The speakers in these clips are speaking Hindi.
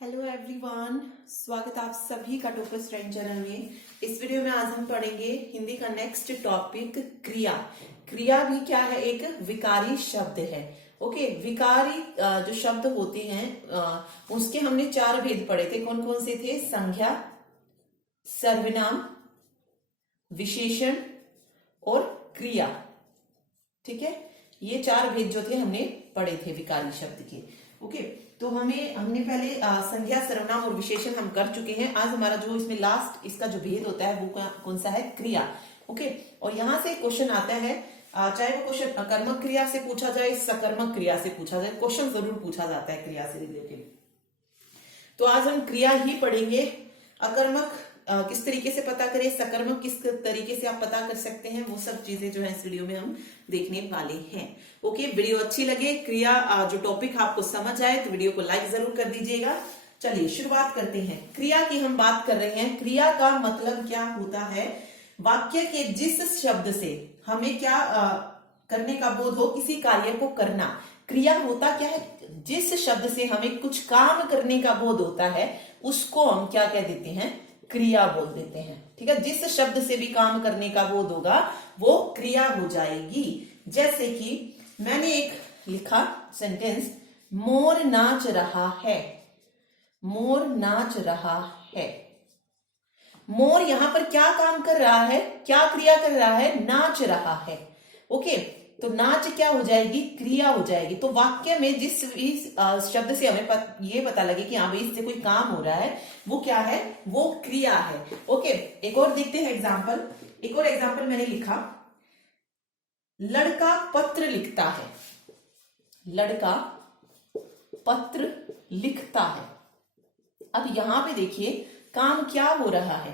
हेलो एवरीवन, स्वागत आप सभी का टोपर स्ट्रेंथ चैनल में। इस वीडियो में आज हम पढ़ेंगे हिंदी का नेक्स्ट टॉपिक क्रिया। क्रिया भी क्या है? एक विकारी शब्द है। ओके, विकारी जो शब्द होते हैं उसके हमने चार भेद पढ़े थे। कौन कौन से थे? संज्ञा, सर्वनाम, विशेषण और क्रिया। ठीक है, ये चार भेद जो थे हमने पढ़े थे विकारी शब्द के। ओके, तो हमने पहले संज्ञा, सर्वनाम और विशेषण हम कर चुके हैं। आज हमारा जो इसमें लास्ट इसका जो भेद होता है वो कौन सा है? क्रिया। ओके, और यहां से क्वेश्चन आता है, चाहे वो क्वेश्चन अकर्मक क्रिया से पूछा जाए, सकर्मक क्रिया से पूछा जाए, क्वेश्चन जरूर पूछा जाता है क्रिया से रिलेटेड। तो आज हम क्रिया ही पढ़ेंगे। अकर्मक किस तरीके से पता करें, सकर्मक किस तरीके से आप पता कर सकते हैं, वो सब चीजें जो है इस वीडियो में हम देखने वाले हैं। ओके, वीडियो अच्छी लगे, क्रिया जो टॉपिक आपको समझ आए तो वीडियो को लाइक जरूर कर दीजिएगा। चलिए शुरुआत करते हैं। क्रिया की हम बात कर रहे हैं। क्रिया का मतलब क्या होता है? वाक्य के जिस शब्द से हमें क्या करने का बोध हो, किसी कार्य को करना। क्रिया होता क्या है? जिस शब्द से हमें कुछ काम करने का बोध होता है उसको हम क्या कह देते हैं? क्रिया बोल देते हैं। ठीक है, जिस शब्द से भी काम करने का बोध होगा वो क्रिया हो जाएगी। जैसे कि मैंने एक लिखा सेंटेंस, मोर नाच रहा है। मोर नाच रहा है। मोर यहां पर क्या काम कर रहा है? क्या क्रिया कर रहा है? नाच रहा है। ओके, तो नाच क्या हो जाएगी? क्रिया हो जाएगी। तो वाक्य में जिस शब्द से हमें ये पता लगे कि हाँ भाई इससे कोई काम हो रहा है, वो क्या है? वो क्रिया है। ओके, एक और देखते हैं एग्जाम्पल। एक और एग्जाम्पल मैंने लिखा, लड़का पत्र लिखता है। लड़का पत्र लिखता है। अब यहां पे देखिए काम क्या हो रहा है?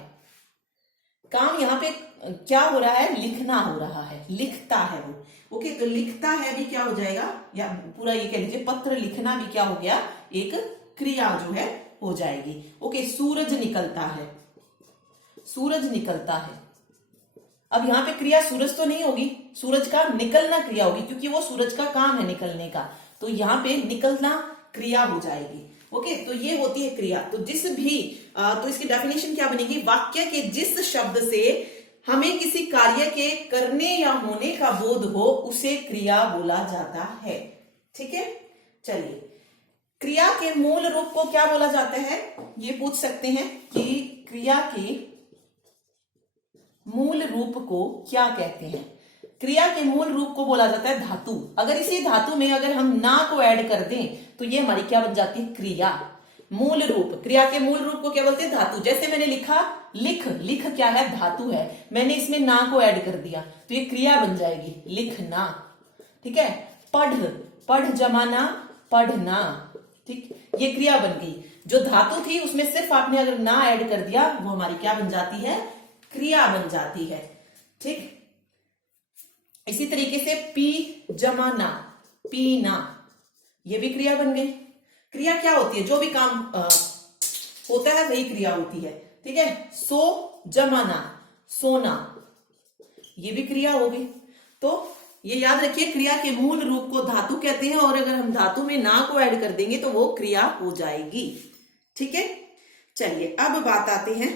काम यहां पे क्या हो रहा है? लिखना हो रहा है, लिखता है वो। ओके, तो लिखता है भी क्या हो जाएगा, या पूरा ये कह लीजिए पत्र लिखना भी क्या हो गया? एक क्रिया जो है हो जाएगी। ओके, सूरज निकलता है। सूरज निकलता है। अब यहां पे क्रिया सूरज तो नहीं होगी, सूरज का निकलना क्रिया होगी, क्योंकि वो सूरज का काम है निकलने का। तो यहां पे निकलना क्रिया हो जाएगी। ओके, तो ये होती है क्रिया। तो जिस भी तो इसकी डेफिनेशन क्या बनेगी? वाक्य के जिस शब्द से हमें किसी कार्य के करने या होने का बोध हो उसे क्रिया बोला जाता है। ठीक है, चलिए क्रिया के मूल रूप को क्या बोला जाता है? ये पूछ सकते हैं कि क्रिया के मूल रूप को क्या कहते हैं? क्रिया के मूल रूप को बोला जाता है धातु। अगर इसी धातु में अगर हम ना को ऐड कर दें तो ये हमारी क्या बन जाती है? क्रिया। मूल रूप, क्रिया के मूल रूप को क्या बोलते हैं? धातु। जैसे मैंने लिखा लिख, लिख क्या है? धातु है। मैंने इसमें ना को ऐड कर दिया तो ये क्रिया बन जाएगी, लिखना। ठीक है, पढ़, पढ़ जमाना, पढ़ना। ठीक, ये क्रिया बन गई। जो धातु थी उसमें सिर्फ आपने अगर ना ऐड कर दिया वो हमारी क्या बन जाती है? क्रिया बन जाती है। ठीक, इसी तरीके से पी जमाना, पीना, ये भी क्रिया बन गई। क्रिया क्या होती है? जो भी काम होता है वही क्रिया होती है। ठीक है, सो जमाना, सोना, ये भी क्रिया हो गई। तो ये याद रखिए, क्रिया के मूल रूप को धातु कहते हैं और अगर हम धातु में ना को ऐड कर देंगे तो वो क्रिया हो जाएगी। ठीक है, चलिए अब बात आते हैं,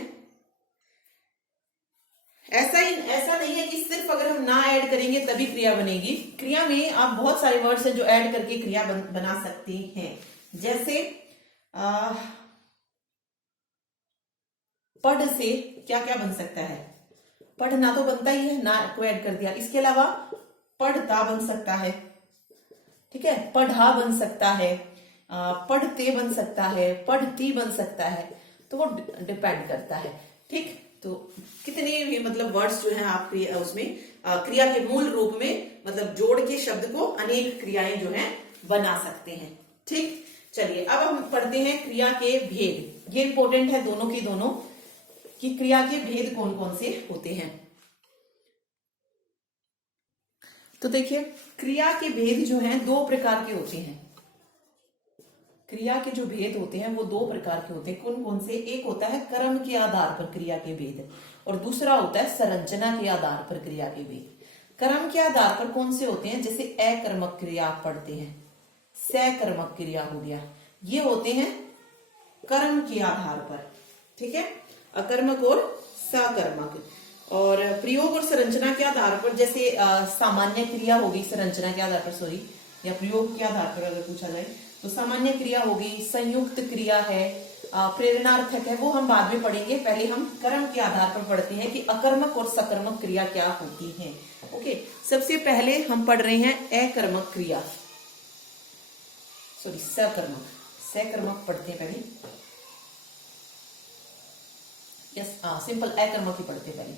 ऐसा नहीं है कि सिर्फ अगर हम ना ऐड करेंगे तभी क्रिया बनेगी। क्रिया में आप बहुत सारे वर्ड्स हैं जो ऐड करके क्रिया बना सकते हैं। जैसे पढ़ से क्या क्या बन सकता है? पढ़ना तो बनता ही है, ना को ऐड कर दिया। इसके अलावा पढ़ता बन सकता है। ठीक है, पढ़ा बन सकता है, पढ़ते बन सकता है, पढ़ती बन सकता है। तो वो डिपेंड करता है। ठीक, तो कितने भी मतलब वर्ड्स जो हैं आप उसमें क्रिया के मूल रूप में मतलब जोड़ के शब्द को अनेक क्रियाएं जो हैं बना सकते हैं। ठीक, चलिए अब हम पढ़ते हैं क्रिया के भेद। ये इंपॉर्टेंट है दोनों के दोनों, कि क्रिया के भेद कौन कौन से होते हैं। तो देखिए क्रिया के भेद जो हैं दो प्रकार के होते हैं। क्रिया के जो भेद होते हैं वो दो प्रकार के होते हैं। कौन कौन से? एक होता है कर्म के आधार पर क्रिया के भेद और दूसरा होता है संरचना के आधार पर क्रिया के भेद। कर्म के आधार पर कौन से होते हैं? जैसे अकर्मक क्रिया आप पढ़ते हैं, सकर्मक क्रिया हो गया, ये होते हैं कर्म के आधार पर, ठीक है, अकर्मक और सकर्मक। और प्रयोग और संरचना के आधार पर, जैसे सामान्य क्रिया होगी संरचना के आधार पर, सॉरी, या प्रयोग के आधार पर अगर पूछा जाए तो सामान्य क्रिया होगी, संयुक्त क्रिया है, प्रेरणार्थक है, वो हम बाद में पढ़ेंगे। पहले हम कर्म के आधार पर पढ़ते हैं कि अकर्मक और सकर्मक क्रिया क्या होती है। ओके, सबसे पहले हम पढ़ रहे हैं अकर्मक क्रिया, सॉरी सकर्मक, सकर्मक पढ़ते हैं पहले, यस सिंपल अकर्मक ही पढ़ते हैं पहले,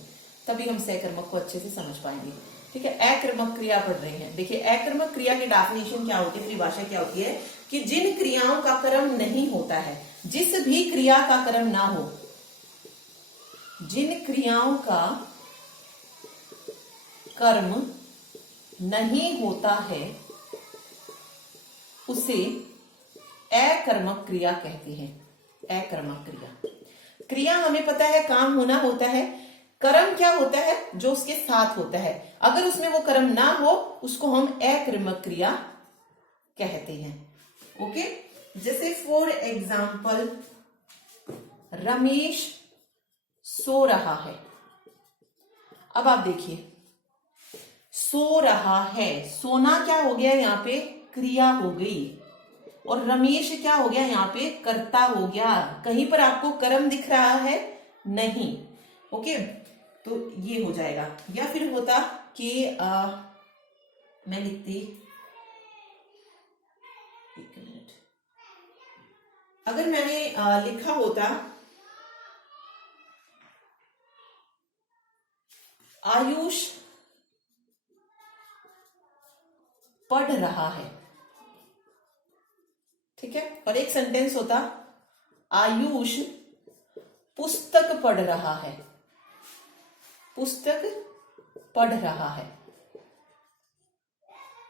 तभी हम सकर्मक को अच्छे से समझ पाएंगे। ठीक है, अकर्मक क्रिया पढ़ रहे हैं। देखिए अकर्मक क्रिया की डेफिनेशन क्या होती है, परिभाषा क्या होती है कि जिन क्रियाओं का कर्म नहीं होता है, जिस भी क्रिया का कर्म ना हो, जिन क्रियाओं का कर्म नहीं होता है उसे अकर्मक क्रिया कहते हैं। अकर्मक क्रिया, क्रिया हमें पता है काम होना होता है, कर्म क्या होता है जो उसके साथ होता है, अगर उसमें वो कर्म ना हो उसको हम अकर्मक क्रिया कहते हैं। ओके, जैसे फॉर एग्जाम्पल रमेश सो रहा है। अब आप देखिए सो रहा है, सोना क्या हो गया यहां पे, क्रिया हो गई, और रमेश क्या हो गया यहाँ पे, कर्ता हो गया। कहीं पर आपको कर्म दिख रहा है नहीं। ओके, तो ये हो जाएगा। या फिर होता कि मैं लिखती, एक मिनट, अगर मैंने लिखा होता आयुष पढ़ रहा है, ठीक है, और एक सेंटेंस होता आयुष पुस्तक पढ़ रहा है, पुस्तक पढ़ रहा है।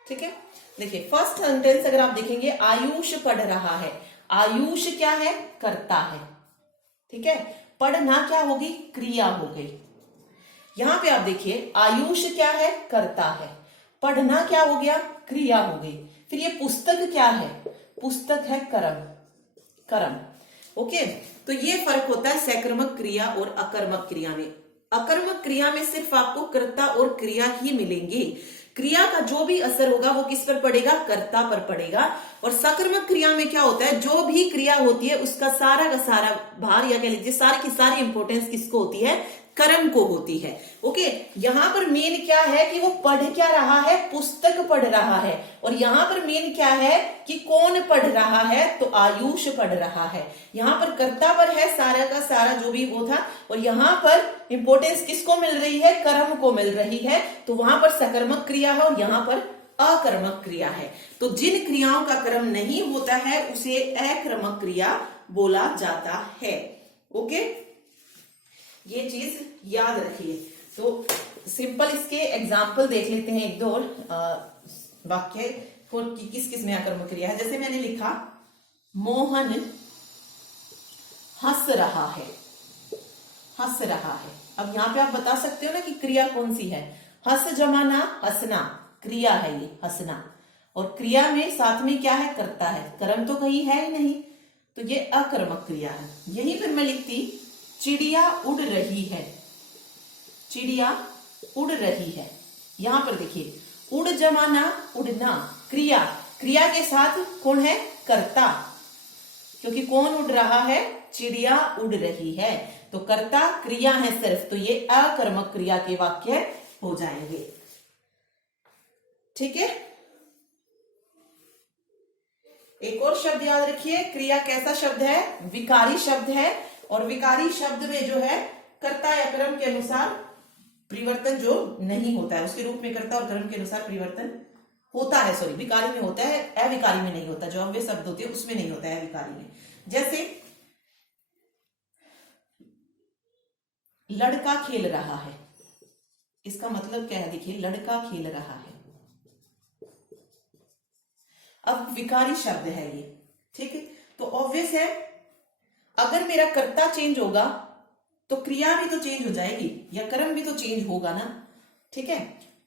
ठीक है, देखिए फर्स्ट सेंटेंस अगर आप देखेंगे आयुष पढ़ रहा है, आयुष क्या है, कर्ता है, ठीक है, पढ़ना क्या होगी, क्रिया हो गई। यहां पे आप देखिए आयुष क्या है, कर्ता है, पढ़ना क्या हो गया, क्रिया हो गई। फिर ये पुस्तक क्या है, पुस्तक है कर्म, कर्म। ओके, तो ये फर्क होता है सकर्मक क्रिया और अकर्मक क्रिया में। अकर्मक क्रिया में सिर्फ आपको कर्ता और क्रिया ही मिलेंगे, क्रिया का जो भी असर होगा वो किस पर पड़ेगा, कर्ता पर पड़ेगा। और सकर्मक क्रिया में क्या होता है, जो भी क्रिया होती है उसका सारा का सारा भार या कह लीजिए सारी की सारी इंपॉर्टेंस किसको होती है, कर्म को होती है। ओके, यहां पर मेन क्या है कि वो पढ़ क्या रहा है, पुस्तक पढ़ रहा है, और यहां पर मेन क्या है कि कौन पढ़ रहा है, तो आयुष पढ़ रहा है। यहां पर कर्ता पर है सारा का सारा जो भी वो था, और यहां पर इंपॉर्टेंस किसको मिल रही है, कर्म को मिल रही है। तो वहां पर सकर्मक क्रिया है और यहां पर अकर्मक क्रिया है। तो जिन क्रियाओं का कर्म नहीं होता है उसे अकर्मक क्रिया बोला जाता है। ओके, ये चीज याद रखिए। तो सिंपल इसके एग्जाम्पल देख लेते हैं, एक दो और वाक्य को किस किस में अकर्मक क्रिया है। जैसे मैंने लिखा मोहन हंस रहा है, हंस रहा है। अब यहां पे आप बता सकते हो ना कि क्रिया कौन सी है, हंस जमाना हंसना, क्रिया है ये हंसना, और क्रिया में साथ में क्या है, कर्ता है, कर्म तो कहीं है ही नहीं, तो ये अकर्मक क्रिया है। यहीं पर मैं लिखती चिड़िया उड़ रही है, चिड़िया उड़ रही है। यहां पर देखिए उड़ जमाना उड़ना, क्रिया, क्रिया के साथ कौन है, कर्ता, क्योंकि कौन उड़ रहा है, चिड़िया उड़ रही है, तो कर्ता क्रिया है सिर्फ, तो ये अकर्मक क्रिया के वाक्य हो जाएंगे। ठीक है, एक और शब्द याद रखिए, क्रिया कैसा शब्द है, विकारी शब्द है, और विकारी शब्द में जो है कर्ता या कर्म के अनुसार परिवर्तन जो नहीं होता है, उसके रूप में कर्ता और कर्म के अनुसार परिवर्तन होता है, सॉरी विकारी में होता है, अविकारी में नहीं होता, जो अव्यय शब्द होते हैं उसमें नहीं होता है, अविकारी में। जैसे लड़का खेल रहा है, इसका मतलब क्या है, देखिए लड़का खेल रहा है, अब विकारी शब्द है ये, ठीक है, तो ऑब्वियस है अगर मेरा कर्ता चेंज होगा तो क्रिया भी तो चेंज हो जाएगी, या कर्म भी तो चेंज होगा ना, ठीक है।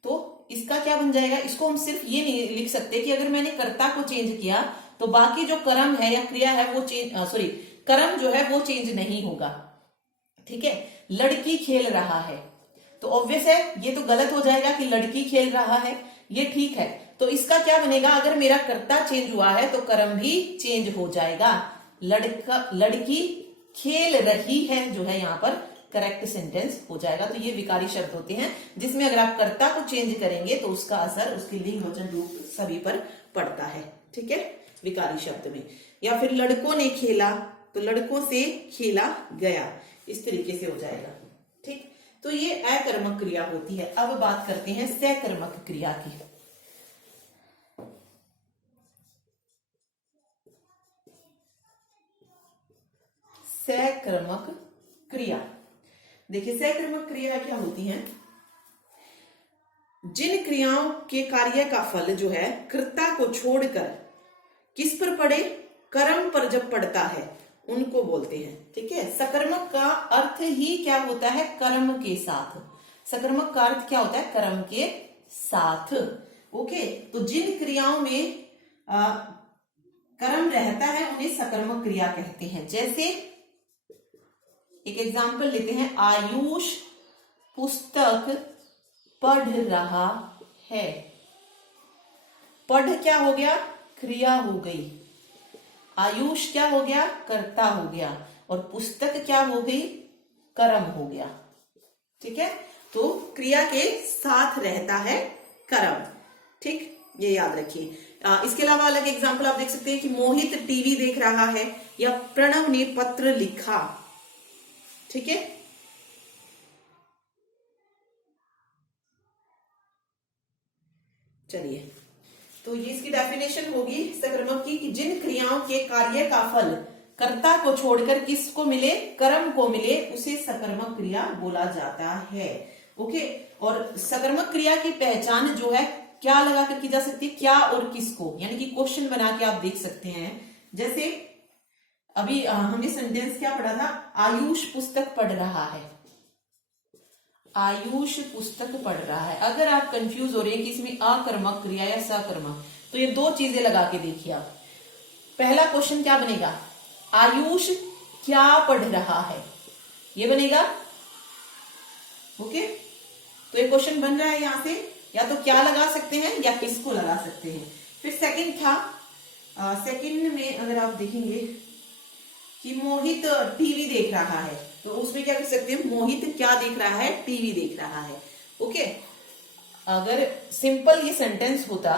तो इसका क्या बन जाएगा, इसको हम सिर्फ ये नहीं लिख सकते कि अगर मैंने कर्ता को चेंज किया तो बाकी जो कर्म है या क्रिया है वो चेंज, सॉरी कर्म जो है वो चेंज नहीं होगा। ठीक है, लड़की खेल रहा है, तो ऑब्वियस है ये तो गलत हो जाएगा कि लड़की खेल रहा है, ये ठीक है। तो इसका क्या बनेगा, अगर मेरा कर्ता चेंज हुआ है तो कर्म भी चेंज हो जाएगा। लड़की खेल रही है जो है यहाँ पर करेक्ट सेंटेंस हो जाएगा। तो ये विकारी शब्द होते हैं जिसमें अगर आप कर्ता को चेंज करेंगे तो उसका असर उसके लिंग वचन रूप सभी पर पड़ता है। ठीक है, विकारी शब्द में। या फिर लड़कों ने खेला, तो लड़कों से खेला गया, इस तरीके से हो जाएगा। ठीक, तो ये अकर्मक क्रिया होती है। अब बात करते हैं सकर्मक क्रिया की। सकर्मक क्रिया, देखिए सकर्मक क्रिया क्या होती हैं, जिन क्रियाओं के कार्य का फल जो है कर्ता को छोड़कर किस पर पड़े, कर्म पर जब पड़ता है उनको बोलते हैं। ठीक है, सकर्मक का अर्थ ही क्या होता है, कर्म के साथ। सकर्मक का अर्थ क्या होता है, कर्म के साथ। ओके, तो जिन क्रियाओं में कर्म रहता है उन्हें सकर्मक क्रिया कहते हैं। जैसे एक एग्जाम्पल लेते हैं, आयुष पुस्तक पढ़ रहा है। पढ़ क्या हो गया, क्रिया हो गई। आयुष क्या हो गया, कर्ता हो गया। और पुस्तक क्या हो गई, कर्म हो गया। ठीक है, तो क्रिया के साथ रहता है कर्म। ठीक, ये याद रखिए। इसके अलावा अलग एग्जाम्पल आप देख सकते हैं कि मोहित टीवी देख रहा है, या प्रणव ने पत्र लिखा। ठीक है, चलिए, तो ये इसकी डेफिनेशन होगी सकर्मक की कि जिन क्रियाओं के कार्य का फल कर्ता को छोड़कर किसको मिले, कर्म को मिले, उसे सकर्मक क्रिया बोला जाता है। ओके, और सकर्मक क्रिया की पहचान जो है क्या लगा कर की जा सकती है, क्या और किसको, यानी कि क्वेश्चन बना के आप देख सकते हैं। जैसे अभी हमने सेंटेंस क्या पढ़ा था, आयुष पुस्तक पढ़ रहा है। आयुष पुस्तक पढ़ रहा है। अगर आप कंफ्यूज हो रहे हैं कि इसमें अकर्मक क्रिया या सकर्मक, तो ये दो चीजें लगा के देखिए आप। पहला क्वेश्चन क्या बनेगा, आयुष क्या पढ़ रहा है, ये बनेगा। ओके, तो ये क्वेश्चन बन रहा है यहां से, या तो क्या लगा सकते हैं या किसको लगा सकते हैं। फिर सेकंड था, सेकंड में अगर आप देखेंगे कि मोहित टीवी देख रहा है, तो उसमें क्या कर सकते हैं, मोहित क्या देख रहा है, टीवी देख रहा है। ओके, अगर सिंपल ये सेंटेंस होता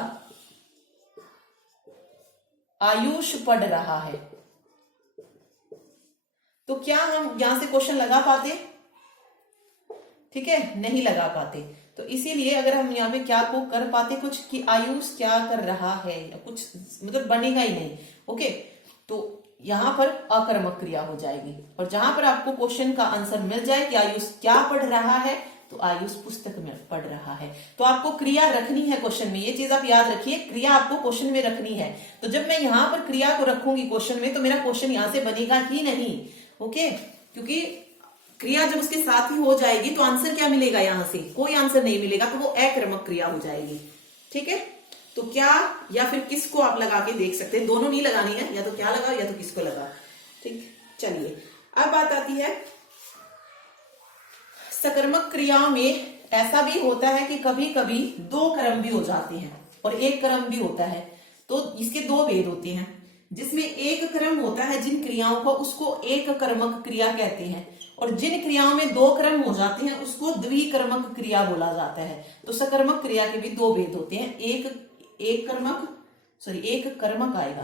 आयुष पढ़ रहा है, तो क्या हम यहां से क्वेश्चन लगा पाते, ठीक है, नहीं लगा पाते। तो इसीलिए अगर हम यहाँ पे क्या को कर पाते कुछ कि आयुष क्या कर रहा है, या कुछ मतलब बनेगा ही नहीं। ओके, तो यहां पर अकर्मक क्रिया हो जाएगी। और जहां पर आपको क्वेश्चन का आंसर मिल जाए कि आयुष क्या पढ़ रहा है, तो आयुष पुस्तक में पढ़ रहा है। तो आपको क्रिया रखनी है क्वेश्चन में, ये चीज आप याद रखिए, क्रिया आपको क्वेश्चन में रखनी है। तो जब मैं यहां पर क्रिया को रखूंगी क्वेश्चन में, तो मेरा क्वेश्चन यहां से बनेगा ही नहीं। ओके, क्योंकि क्रिया जब उसके साथ ही हो जाएगी तो आंसर क्या मिलेगा, यहां से कोई आंसर नहीं मिलेगा, तो वो अकर्मक क्रिया हो जाएगी। ठीक है, तो क्या या फिर किसको आप लगा के देख सकते हैं, दोनों नहीं लगानी है, या तो क्या लगा या तो किसको लगा। ठीक, चलिए अब बात आती है सकर्मक क्रियाओं में। ऐसा भी होता है कि कभी कभी दो कर्म भी हो जाते हैं और एक कर्म भी होता है, तो इसके दो भेद होते हैं। जिसमें एक कर्म होता है जिन क्रियाओं को, उसको एक कर्मक क्रिया कहते हैं, और जिन क्रियाओं में दो कर्म हो जाते हैं उसको द्विकर्मक क्रिया बोला जाता है। तो सकर्मक क्रिया के भी दो भेद होते हैं, एक कर्मक आएगा,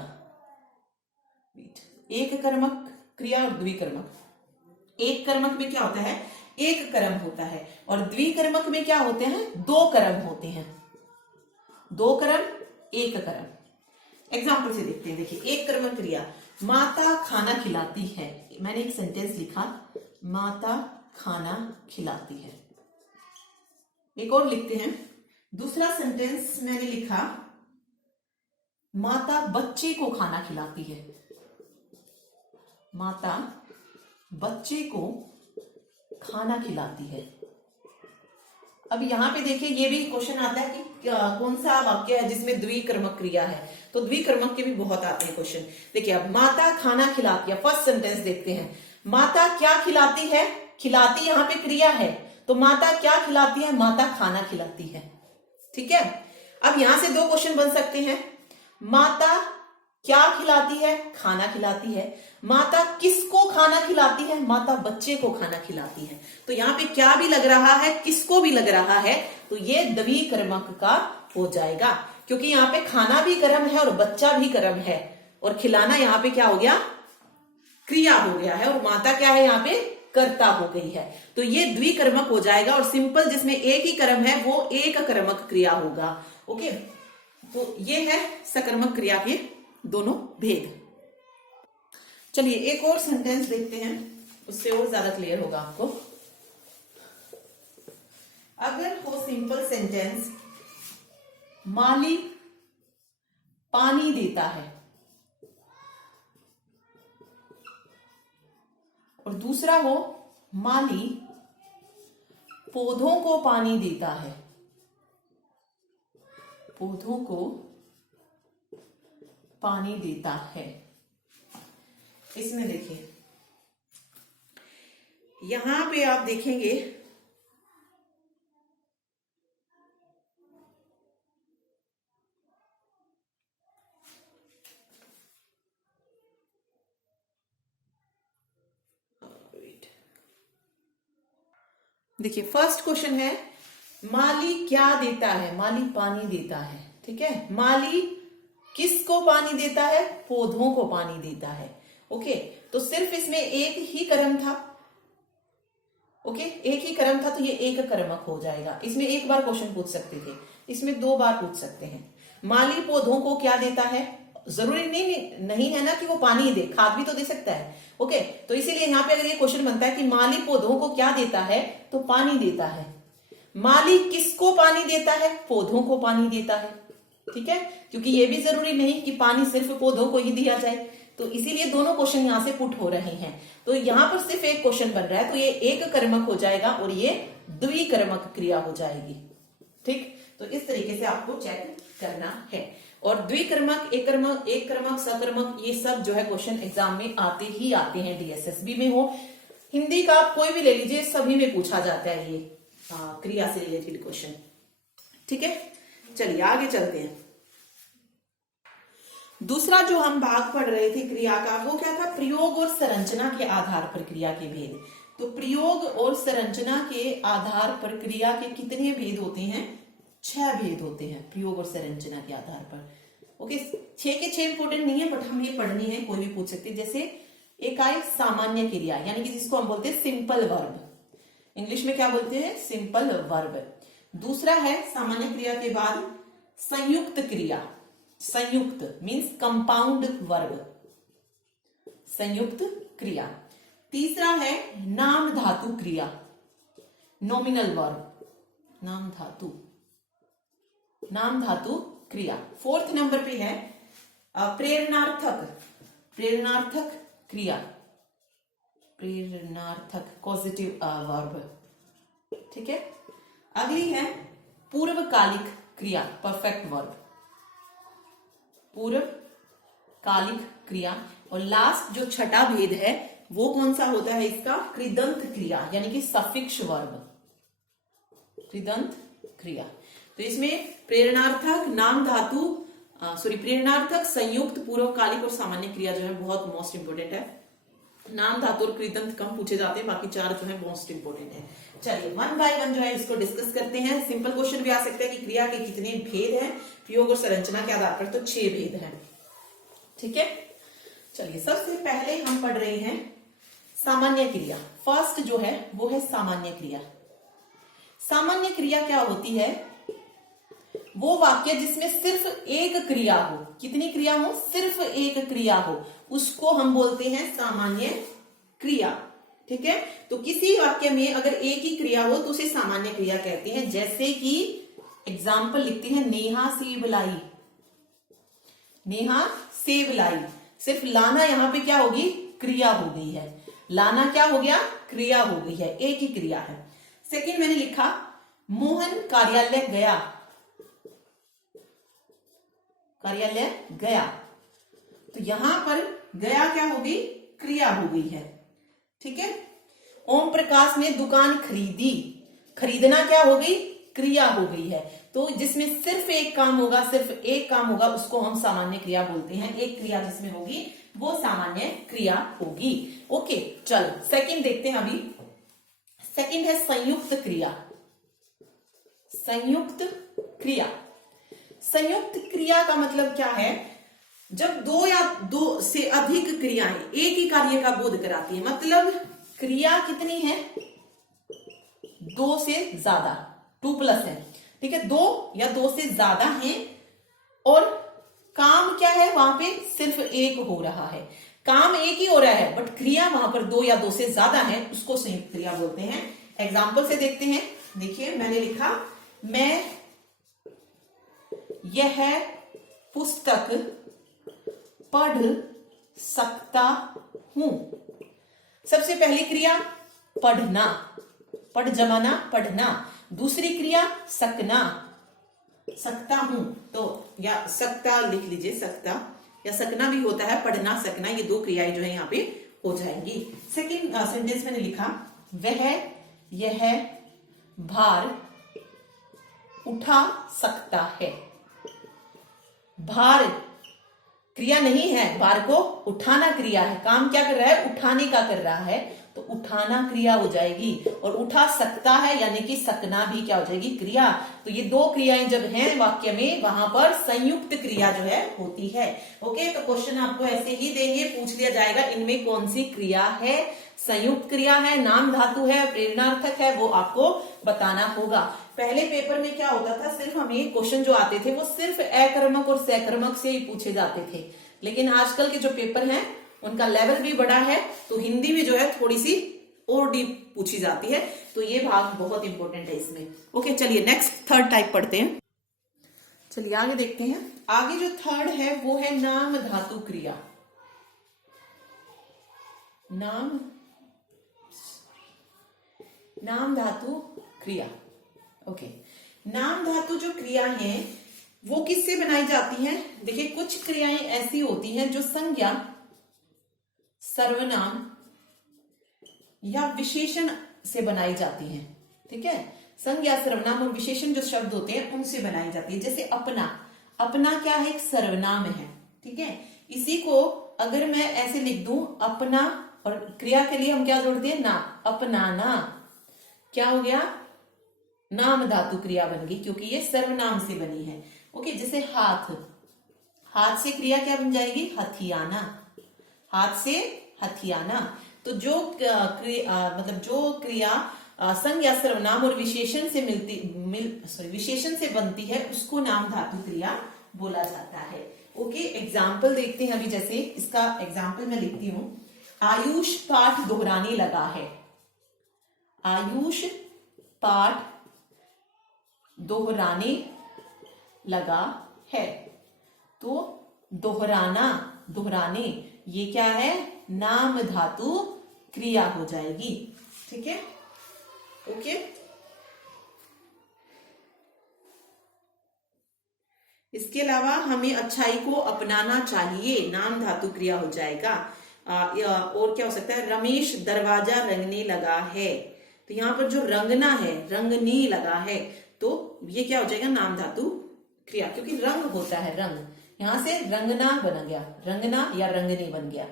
एक कर्मक क्रिया और द्विकर्मक। एक कर्मक में क्या होता है, एक कर्म होता है, और द्विकर्मक में क्या होते हैं, दो कर्म होते हैं। दो कर्म एक कर्म। एग्जाम्पल से देखते हैं, देखिए एक कर्मक क्रिया, माता खाना खिलाती है। मैंने एक सेंटेंस लिखा, माता खाना खिलाती है। एक और लिखते हैं, दूसरा सेंटेंस मैंने लिखा, माता बच्चे को खाना खिलाती है। माता बच्चे को खाना खिलाती है। अब यहाँ पे देखिए ये भी क्वेश्चन आता है कि कौन सा वाक्य है जिसमें द्विकर्मक क्रिया है। तो द्विकर्मक के भी बहुत आते हैं क्वेश्चन। देखिए अब माता खाना खिलाती है, फर्स्ट सेंटेंस देखते हैं। माता क्या खिलाती है, खिलाती यहाँ पे क्रिया है, तो माता क्या खिलाती है, माता खाना खिलाती है। ठीक है, अब यहां से दो क्वेश्चन बन सकते हैं। माता क्या खिलाती है, खाना खिलाती है। माता किसको खाना खिलाती है, माता बच्चे को खाना खिलाती है। तो यहाँ पे क्या भी लग रहा है, किसको भी लग रहा है, तो ये द्विकर्मक का हो जाएगा, क्योंकि यहाँ पे खाना भी कर्म है और बच्चा भी कर्म है, और खिलाना यहाँ पे क्या हो गया, क्रिया हो गया है, और माता क्या है यहाँ पे, कर्ता हो गई है। तो ये द्विकर्मक हो जाएगा, और सिंपल जिसमें एक ही कर्म है वो एक कर्मक क्रिया होगा। ओके, तो ये है सकर्मक क्रिया के दोनों भेद। चलिए एक और सेंटेंस देखते हैं, उससे और ज्यादा क्लियर होगा आपको। अगर हो सिंपल सेंटेंस, माली पानी देता है, और दूसरा हो माली पौधों को पानी देता है, पौधों को पानी देता है। इसमें देखिए यहां पे आप देखेंगे देखिए फर्स्ट क्वेश्चन है, माली क्या देता है, माली पानी देता है। ठीक है, माली किसको पानी देता है, पौधों को पानी देता है। ओके, तो सिर्फ इसमें एक ही कर्म था। ओके, एक ही कर्म था, तो ये एक कर्मक हो जाएगा। इसमें एक बार क्वेश्चन पूछ सकते थे, इसमें दो बार पूछ सकते हैं। माली पौधों को क्या देता है, जरूरी नहीं है ना कि वो पानी दे, खाद भी तो दे सकता है। ओके, तो इसीलिए यहाँ पे अगर ये क्वेश्चन बनता है कि माली पौधों को क्या देता है, तो पानी देता है। माली किसको पानी देता है, पौधों को पानी देता है। ठीक है, क्योंकि ये भी जरूरी नहीं कि पानी सिर्फ पौधों को ही दिया जाए, तो इसीलिए दोनों क्वेश्चन यहां से पुट हो रहे हैं। तो यहां पर सिर्फ एक क्वेश्चन बन रहा है, तो ये एक कर्मक हो जाएगा और ये द्विकर्मक क्रिया हो जाएगी। ठीक, तो इस तरीके से आपको चेक करना है। और द्विकर्मक, एक कर्मक, सकर्मक, ये सब जो है क्वेश्चन एग्जाम में आते ही आते हैं। डीएसएसबी में हो, हिंदी का कोई भी ले लीजिए, सभी में पूछा जाता है ये क्रिया से रिलेटेड क्वेश्चन। ठीक है, चलिए आगे चलते हैं। दूसरा जो हम भाग पढ़ रहे थे क्रिया का, वो क्या था, प्रयोग और संरचना के आधार पर क्रिया के भेद। तो प्रयोग और संरचना के आधार पर क्रिया के कितने भेद होते हैं, 6 भेद होते हैं प्रयोग और संरचना के आधार पर। ओके, 6 के 6 इंपोर्टेंट नहीं है, बट हम ये पढ़नी है, कोई भी पूछ सकते हैं। जैसे एक आए सामान्य क्रिया, यानी कि जिसको हम बोलते हैं सिंपल वर्ब, इंग्लिश में क्या बोलते हैं, सिंपल वर्ब। दूसरा है सामान्य क्रिया के बाद संयुक्त क्रिया, संयुक्त मीन्स कंपाउंड वर्ब, संयुक्त क्रिया। तीसरा है नाम धातु क्रिया, नॉमिनल वर्ब, नाम धातु क्रिया। फोर्थ नंबर पे है प्रेरणार्थक क्रिया, प्रेरणार्थक पॉजिटिव वर्ब। ठीक है, अगली है पूर्वकालिक क्रिया, परफेक्ट वर्ब, पूर्वकालिक क्रिया। और लास्ट जो छठा भेद है वो कौन सा होता है इसका, कृदंत क्रिया, यानी कि सफिक्स वर्ब, कृदंत क्रिया। तो इसमें प्रेरणार्थक, नाम धातु प्रेरणार्थक, संयुक्त, पूर्वकालिक और सामान्य क्रिया जो है बहुत मोस्ट इंपोर्टेंट है। नाम धातु और कृदंत कम पूछे जाते हैं, बाकी 4 जो है मोस्ट इंपोर्टेंट है। चलिए 1 बाय 1 जो है इसको डिस्कस करते हैं। सिंपल क्वेश्चन भी आ सकता है कि क्रिया के कितने भेद हैं, प्रयोग और संरचना के आधार पर तो 6 भेद हैं। ठीक है, चलिए सबसे पहले हम पढ़ रहे हैं सामान्य क्रिया। फर्स्ट जो है वो है सामान्य क्रिया। सामान्य क्रिया क्या होती है, वो वाक्य जिसमें सिर्फ एक क्रिया हो, कितनी क्रिया हो, सिर्फ एक क्रिया हो, उसको हम बोलते हैं सामान्य क्रिया। ठीक है, तो किसी वाक्य में अगर एक ही क्रिया हो तो उसे सामान्य क्रिया कहते हैं। जैसे कि एग्जाम्पल लिखते हैं, नेहा सेब लाई, नेहा सेब लाई, सिर्फ लाना यहां पे क्या होगी, क्रिया हो गई है, लाना क्या हो गया, क्रिया हो गई है, एक ही क्रिया है। सेकंड मैंने लिखा मोहन कार्यालय गया, कार्यालय गया। तो यहां पर गया क्या हो गई, क्रिया हो गई है। ठीक है। ओम प्रकाश ने दुकान खरीदी, खरीदना क्या हो गई, क्रिया हो गई है। तो जिसमें सिर्फ एक काम होगा, सिर्फ एक काम होगा, उसको हम सामान्य क्रिया बोलते हैं। एक क्रिया जिसमें होगी वो सामान्य क्रिया होगी। ओके, चल सेकंड देखते हैं अभी। सेकंड है संयुक्त क्रिया। संयुक्त क्रिया, संयुक्त क्रिया का मतलब क्या है, जब दो या दो से अधिक क्रियाएं एक ही कार्य का बोध कराती है। मतलब क्रिया कितनी है, दो से ज्यादा, 2+ है। ठीक है, दो या दो से ज्यादा है और काम क्या है, वहां पे सिर्फ एक हो रहा है। काम एक ही हो रहा है बट क्रिया वहां पर दो या दो से ज्यादा है, उसको संयुक्त क्रिया बोलते हैं। एग्जाम्पल से देखते हैं। देखिए मैंने लिखा, मैं यह पुस्तक पढ़ सकता हूं। सबसे पहली क्रिया पढ़ना, पढ़ जमाना पढ़ना। दूसरी क्रिया सकना, सकता हूं। तो या सकता लिख लीजिए, सकता या सकना भी होता है, पढ़ना सकना, ये दो क्रियाएं जो है यहाँ पे हो जाएंगी। सेकंड सेंटेंस मैंने लिखा, वह यह भार उठा सकता है। भार क्रिया नहीं है, भार को उठाना क्रिया है। काम क्या कर रहा है, उठाने का कर रहा है, तो उठाना क्रिया हो जाएगी। और उठा सकता है यानी कि सकना भी क्या हो जाएगी, क्रिया। तो ये दो क्रियाएं जब हैं वाक्य में, वहां पर संयुक्त क्रिया जो है होती है। ओके, तो क्वेश्चन आपको ऐसे ही देंगे, पूछ लिया जाएगा इनमें कौन सी क्रिया है, संयुक्त क्रिया है, नाम धातु है, प्रेरणार्थक है, वो आपको बताना होगा। पहले पेपर में क्या होता था, सिर्फ हमें क्वेश्चन जो आते थे वो सिर्फ अकर्मक और सकर्मक से ही पूछे जाते थे। लेकिन आजकल के जो पेपर हैं उनका लेवल भी बड़ा है, तो हिंदी में जो है थोड़ी सी और डीप पूछी जाती है। तो ये भाग बहुत इंपॉर्टेंट है इसमें। ओके, चलिए नेक्स्ट थर्ड टाइप पढ़ते हैं। चलिए आगे देखते हैं। आगे जो थर्ड है वो है नाम धातु क्रिया। नाम धातु क्रिया। ओके, नाम धातु जो क्रिया है वो किससे बनाई जाती है। देखिए कुछ क्रियाएं ऐसी होती हैं जो संज्ञा, सर्वनाम या विशेषण से बनाई जाती हैं। ठीक है, संज्ञा, सर्वनाम और विशेषण जो शब्द होते हैं उनसे बनाई जाती है। जैसे अपना, अपना क्या है, एक सर्वनाम है। ठीक है, इसी को अगर मैं ऐसे लिख दूं अपना, और क्रिया के लिए हम क्या जोड़ते हैं, ना, अपनाना, क्या हो गया, नाम धातु क्रिया बन गई, क्योंकि ये सर्वनाम से बनी है। ओके, जैसे हाथ, हाथ से क्रिया क्या बन जाएगी, हथियाना, हाथ से हथियाना। तो जो मतलब जो क्रिया संज्ञा, सर्वनाम और विशेषण से विशेषण से बनती है उसको नाम धातु क्रिया बोला जाता है। ओके, एग्जाम्पल देखते हैं अभी। जैसे इसका एग्जाम्पल मैं लिखती हूं, आयुष पाठ दोहराने लगा है। आयुष पाठ दोहराने लगा है। तो दोहराना, दोहराने, ये क्या है, नाम धातु क्रिया हो जाएगी। ठीक है, ओके। इसके अलावा हमें अच्छाई को अपनाना चाहिए, नाम धातु क्रिया हो जाएगा। और क्या हो सकता है, रमेश दरवाजा रंगने लगा है। तो यहाँ पर जो रंगना है, रंगने लगा है, तो ये क्या हो जाएगा, नाम धातु क्रिया, क्योंकि रंग होता है, रंग, यहां से रंगना बन गया, रंगना या रंगने बन गया।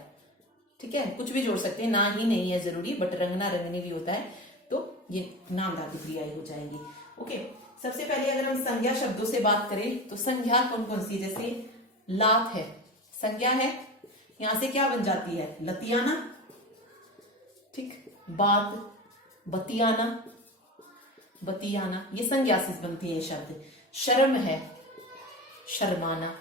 ठीक है, कुछ भी जोड़ सकते हैं, ना ही नहीं है जरूरी, बट रंगना रंगने भी होता है, तो ये नाम धातु क्रिया ही हो जाएगी। ओके, सबसे पहले अगर हम संज्ञा शब्दों से बात करें तो संज्ञा कौन कौन सी, जैसे लात है, संज्ञा है, यहां से क्या बन जाती है, लतियाना। ठीक, बात, बतियाना, बतियाना, ये संज्ञा से बनती है शब्द। शर्म है, शर्माना।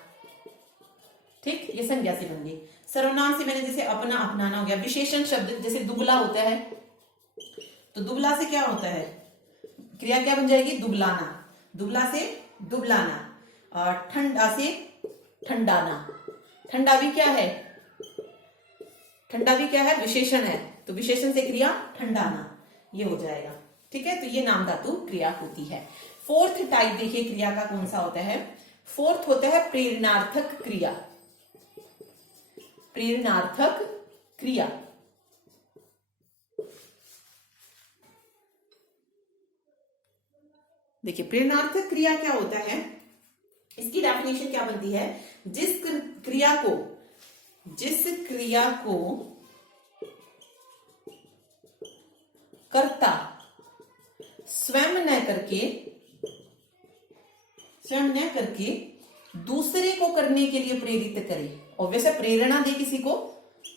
ठीक, ये संज्ञा से बन गई। सर्वनाम से मैंने जैसे अपना, अपनाना हो गया। विशेषण शब्द जैसे दुबला होता है, तो दुबला से क्या होता है, क्रिया क्या बन जाएगी, दुबलाना, दुबला से दुबलाना। और ठंडा से ठंडाना, ठंडा भी क्या है, ठंडा भी क्या है, विशेषण है, तो विशेषण से क्रिया ठंडाना, ये हो जाएगा। ठीक है, तो ये नाम धातु क्रिया होती है। फोर्थ टाइप देखिए क्रिया का कौन सा होता है। फोर्थ होता है प्रेरणार्थक क्रिया। प्रेरणार्थक क्रिया देखिए, प्रेरणार्थक क्रिया क्या होता है, इसकी डेफिनेशन क्या बनती है। जिस क्रिया को कर्ता स्वयं न करके दूसरे को करने के लिए प्रेरित करे, और वैसे प्रेरणा दे किसी को,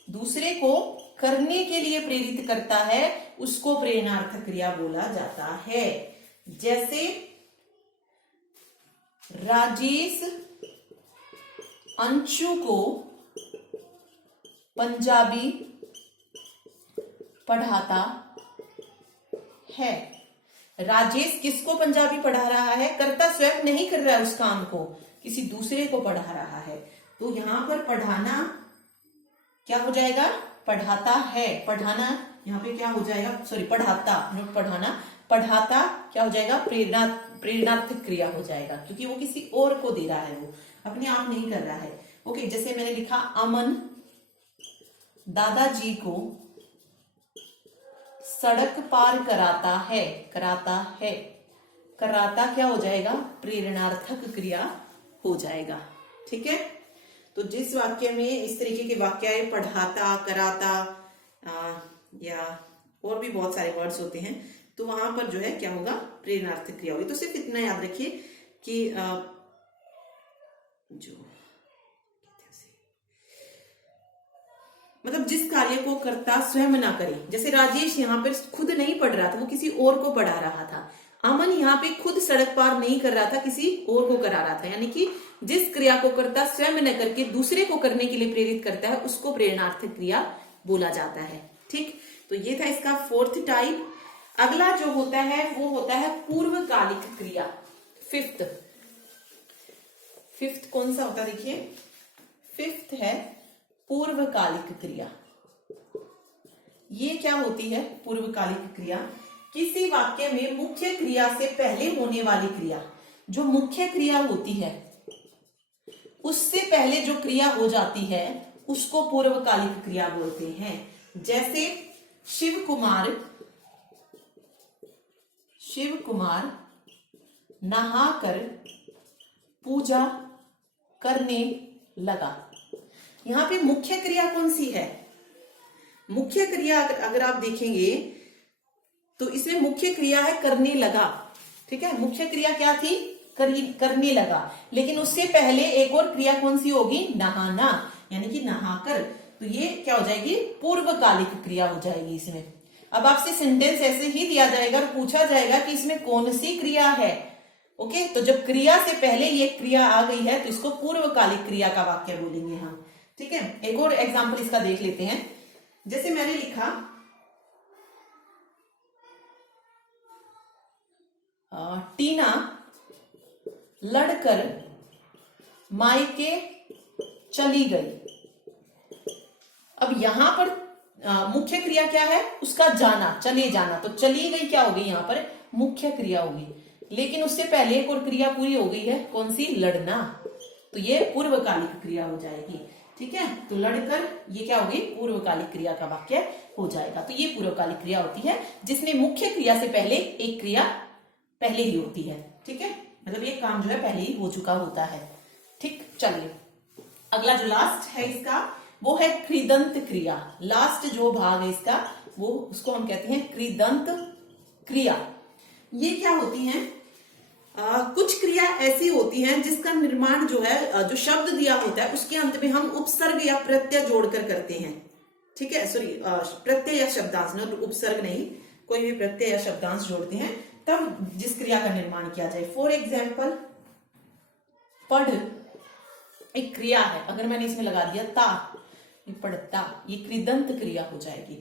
दूसरे को करने के लिए प्रेरित करता है, उसको प्रेरणार्थक क्रिया बोला जाता है। जैसे राजेश अंशु को पंजाबी पढ़ाता है। राजेश किसको पंजाबी पढ़ा रहा है, कर्ता स्वयं नहीं कर रहा है उस काम को, किसी दूसरे को पढ़ा रहा है। तो यहां पर पढ़ाना क्या हो जाएगा, पढ़ाता है। पढ़ाना यहाँ पे क्या हो जाएगा, सॉरी पढ़ाता, नोट पढ़ाना, पढ़ाता क्या हो जाएगा, प्रेरणार्थक क्रिया हो जाएगा, क्योंकि वो किसी और को दे रहा है, वो अपने आप नहीं कर रहा है। ओके, जैसे मैंने लिखा अमन दादाजी को सड़क पार कराता है। कराता क्या हो जाएगा, प्रेरणार्थक क्रिया हो जाएगा। ठीक है, तो जिस वाक्य में इस तरीके के वाक्य है, पढ़ाता, कराता या और भी बहुत सारे वर्ड्स होते हैं, तो वहां पर जो है क्या होगा, प्रेरणार्थक क्रिया होगी। तो सिर्फ इतना याद रखिए कि मतलब जिस कार्य को कर्ता स्वयं ना करे, जैसे राजेश यहाँ पर खुद नहीं पढ़ रहा था, वो किसी और को पढ़ा रहा था। अमन यहाँ पे खुद सड़क पार नहीं कर रहा था, किसी और को करा रहा था। यानी कि जिस क्रिया को कर्ता स्वयं न करके दूसरे को करने के लिए प्रेरित करता है, उसको प्रेरणार्थक क्रिया बोला जाता है। ठीक, तो ये था इसका फोर्थ टाइप। अगला जो होता है वो होता है पूर्वकालिक क्रिया। फिफ्थ कौन सा होता है, देखिए फिफ्थ है पूर्वकालिक क्रिया। ये क्या होती है पूर्वकालिक क्रिया, किसी वाक्य में मुख्य क्रिया से पहले होने वाली क्रिया, जो मुख्य क्रिया होती है उससे पहले जो क्रिया हो जाती है उसको पूर्वकालिक क्रिया बोलते हैं। जैसे शिव कुमार नहाकर पूजा करने लगा। यहां पे मुख्य क्रिया कौन सी है, मुख्य क्रिया अगर आप देखेंगे तो इसमें मुख्य क्रिया है करने लगा। ठीक है, मुख्य क्रिया क्या थी, करने लगा, लेकिन उससे पहले एक और क्रिया कौन सी होगी, नहाना, यानी कि नहाकर। तो ये क्या हो जाएगी, पूर्वकालिक क्रिया हो जाएगी इसमें। अब आपसे सेंटेंस ऐसे ही दिया जाएगा और पूछा जाएगा कि इसमें कौन सी क्रिया है। ओके, तो जब क्रिया से पहले ये क्रिया आ गई है तो इसको पूर्वकालिक क्रिया का वाक्य बोलेंगे हम। ठीक है, एक और एग्जाम्पल इसका देख लेते हैं। जैसे मैंने लिखा टीना लड़कर मायके चली गई। अब यहां पर मुख्य क्रिया क्या है, उसका जाना, चले जाना, तो चली गई क्या होगी, यहां पर मुख्य क्रिया होगी। लेकिन उससे पहले एक और क्रिया पूरी हो गई है, कौन सी, लड़ना, तो ये पूर्वकालिक क्रिया हो जाएगी। ठीक है, तो लड़कर ये क्या होगी, पूर्वकालिक क्रिया का वाक्य हो जाएगा। तो ये पूर्वकालिक क्रिया होती है जिसमें मुख्य क्रिया से पहले एक क्रिया पहले ही होती है। ठीक है, मतलब ये काम जो है पहले ही हो चुका होता है। ठीक, चलिए अगला जो लास्ट है इसका वो है कृदंत क्रिया। लास्ट जो भाग है इसका वो, उसको हम कहते हैं कृदंत क्रिया। ये क्या होती हैं, कुछ क्रिया ऐसी होती हैं जिसका निर्माण जो है, जो शब्द दिया होता है उसके अंत में हम उपसर्ग या प्रत्यय जोड़कर करते हैं। ठीक है, सॉरी प्रत्यय या शब्दांश, न उपसर्ग नहीं, कोई भी प्रत्यय या शब्दांश जोड़ते हैं तब जिस क्रिया का निर्माण किया जाए। फॉर एग्जाम्पल पढ़ एक क्रिया है, अगर मैंने इसमें लगा दिया ता, ये पढ़ता, ये कृदंत क्रिया हो जाएगी।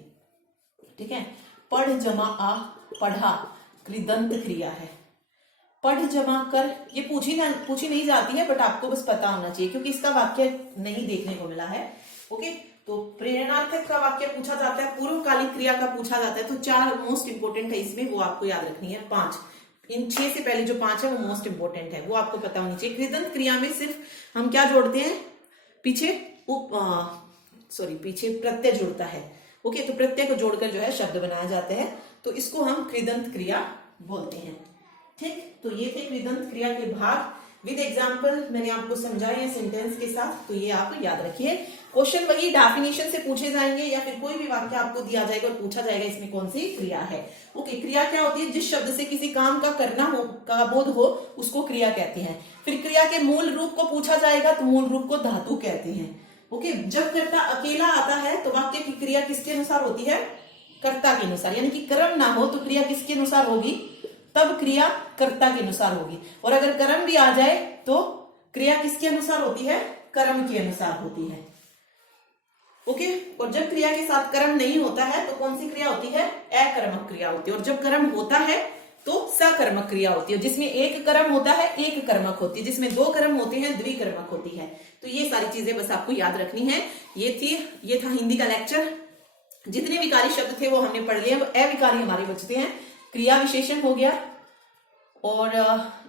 ठीक है, पढ़ जमा आ, पढ़ा, कृदंत क्रिया है। पढ़ जमा कर, ये पूछी नहीं जाती है, बट आपको बस पता होना चाहिए क्योंकि इसका वाक्य नहीं देखने को मिला है। ओके, तो प्रेरणार्थक का वाक्य पूछा जाता है, पूर्वकालिक क्रिया का पूछा जाता है, तो 4 मोस्ट इंपोर्टेंट है इसमें, वो आपको याद रखनी है। 5 इन 6 से पहले जो 5 है वो मोस्ट इंपोर्टेंट है, वो आपको पता होनी चाहिए। कृदंत क्रिया में सिर्फ हम क्या जोड़ते हैं, पीछे पीछे प्रत्यय जुड़ता है। ओके, तो प्रत्यय को जोड़कर जो है शब्द बनाया जाता है, तो इसको हम कृदंत क्रिया बोलते हैं। ठीक, तो ये थे कृदंत क्रिया के भाग विद एग्जाम्पल, मैंने आपको समझाया है सेंटेंस के साथ, तो ये आप याद रखिए। क्वेश्चन वही डेफिनेशन से पूछे जाएंगे या फिर कोई भी वाक्य आपको दिया जाएगा और पूछा जाएगा इसमें कौन सी क्रिया है। ओके, क्रिया क्या होती है, जिस शब्द से किसी काम का करना हो का बोध हो उसको क्रिया कहते हैं। फिर क्रिया के मूल रूप को पूछा जाएगा तो मूल रूप को धातु कहते हैं। ओके, जब कर्ता अकेला आता है तो वाक्य की क्रिया किसके अनुसार होती है, कर्ता के अनुसार, यानी कि कर्म ना हो तो क्रिया किसके अनुसार होगी, तब क्रिया कर्ता के अनुसार होगी। और अगर कर्म भी आ जाए तो क्रिया किसके अनुसार होती है, कर्म के अनुसार होती है। ओके, और जब क्रिया के साथ कर्म नहीं होता है तो कौन सी क्रिया होती है, अकर्मक क्रिया होती है। और जब कर्म होता है तो सकर्मक क्रिया होती है, जिसमें एक कर्म होता है एक कर्मक होती है, जिसमें 2 कर्म होते हैं द्विकर्मक होती है। तो ये सारी चीजें बस आपको याद रखनी है। ये था हिंदी का लेक्चर। जितने विकारी शब्द थे वो हमने पढ़ लिए, अविकारी हमारे बचते हैं। क्रिया विशेषण हो गया, और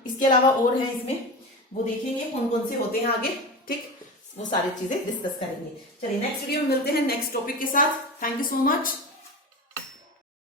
इसके अलावा और है इसमें, वो देखेंगे कौन कौन से होते हैं आगे। ठीक, वो सारी चीजें डिस्कस करेंगे। चलिए नेक्स्ट वीडियो में मिलते हैं नेक्स्ट टॉपिक के साथ। Thank you so much.